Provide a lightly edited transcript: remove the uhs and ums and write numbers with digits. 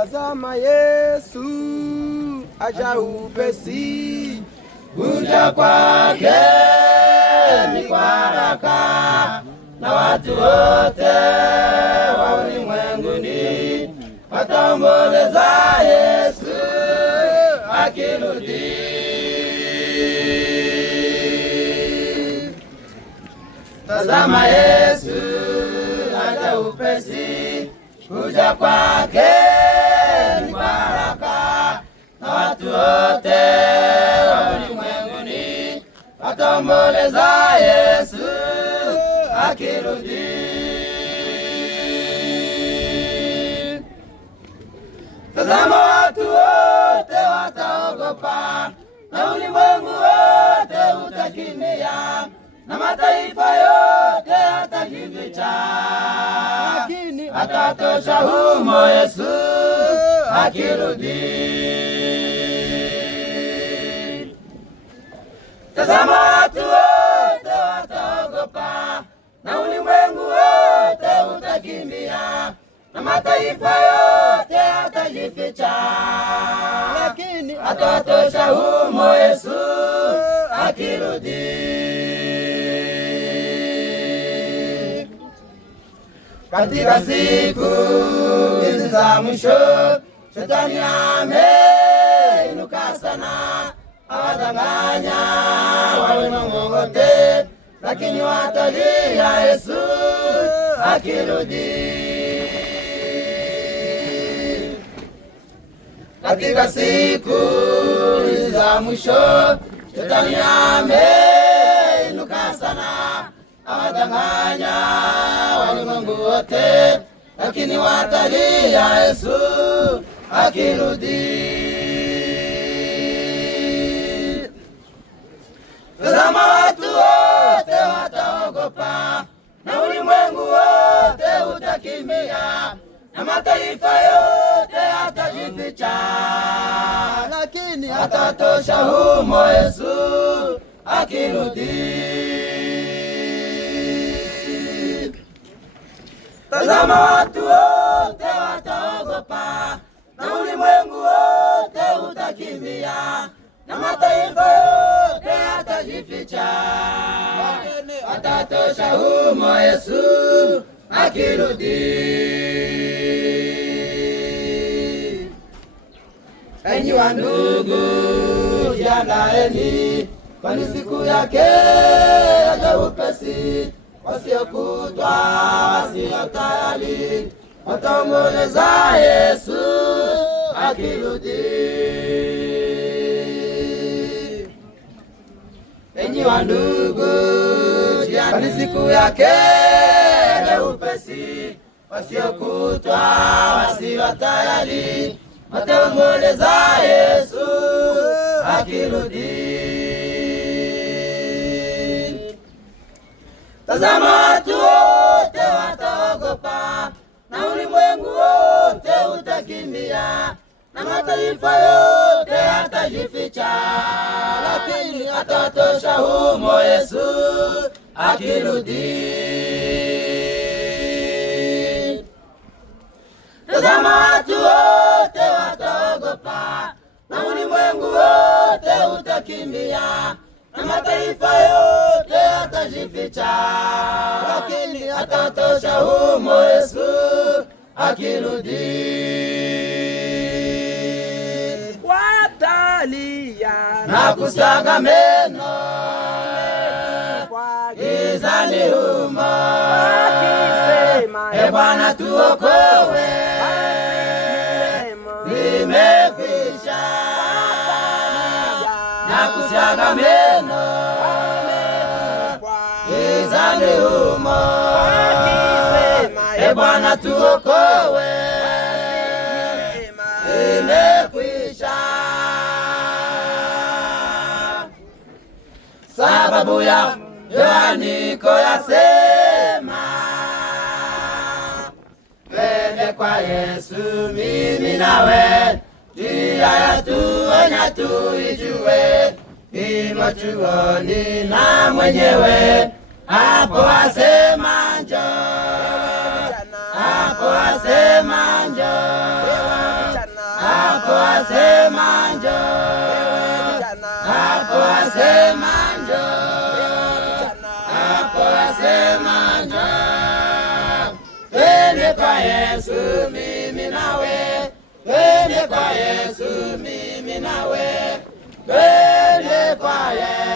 Tazama Yesu aja upesi, kuja kwake ni kwa haraka, na watu wote wa ulimwenguni wataomboleza Yesu akirudi. Tazama Yesu aja upesi, kuja kwake ni kwa haraka, na watu wote wa ulimwenguni wataomboleza Yesu akirudi. Tazama watu wote wataogopa, na ulimwengu wote utakimbia, na mataifa yote atajificha, lakini atatosha humo Yesu akirudi. Tazama watu wote wataogopa, na ulimwengu wote utakimbia, na mataifa yote atajificha, lakini atatosha humo Yesu akirudi. Katika siku hizi za mwisho, Shetani ameinuka sana, awadanganya walimwengu wote, lakini watalia Yesu akirudi. Katika siku hizi za mwisho, Shetani ameinuka sana, awadanganya walimwengu wote, lakini watalia Yesu akirudi. Tazama watu wote wataogopa, na ulimwengu wote utakimbia, na mataifa yote atajificha, lakini atatosha humo Yesu akirudi. Tazama watu wote wataogopa, na ulimwengu wote utakimbia, na mataifa yote atajificha, atatosha humo Yesu akirudi. Enyi wandugu, jiandaeni, kwani siku yake yaja upesi. Wasiokutwa wasio tayari wataomboleza Yesu akirudi. Enyi wandugu, jiandaeni, siku yake yaja upesi. Wasiokutwa wasio tayari wataomboleza Yesu akirudi. Tazama watu wote wataogopa, na ulimwengu wote utakimbia, na mataifa yote atajificha, lakini atatosha humo Yesu akirudi. Tazama watu wote wataogopa, na ulimwengu wote utakimbia, na mataifa yote atajificha, lakini atatosha humo Yesu akirudi. watalia Na kusaga meno gizani humo, e Bwana tuokoe, zimekwisha. Na kusaga meno gizani humo, e Bwana tuokoe, zimekwisha. Sababu ya andiko yasema, twende kwa Yesu mimi nawe, njia yatuonya tuijue, imo chuoni na mwenyewe, hapo asema njoo, hapo asema njoo. Yesu mimi nawe, twende kwa Yesu mimi nawe, twende kwa Yesu.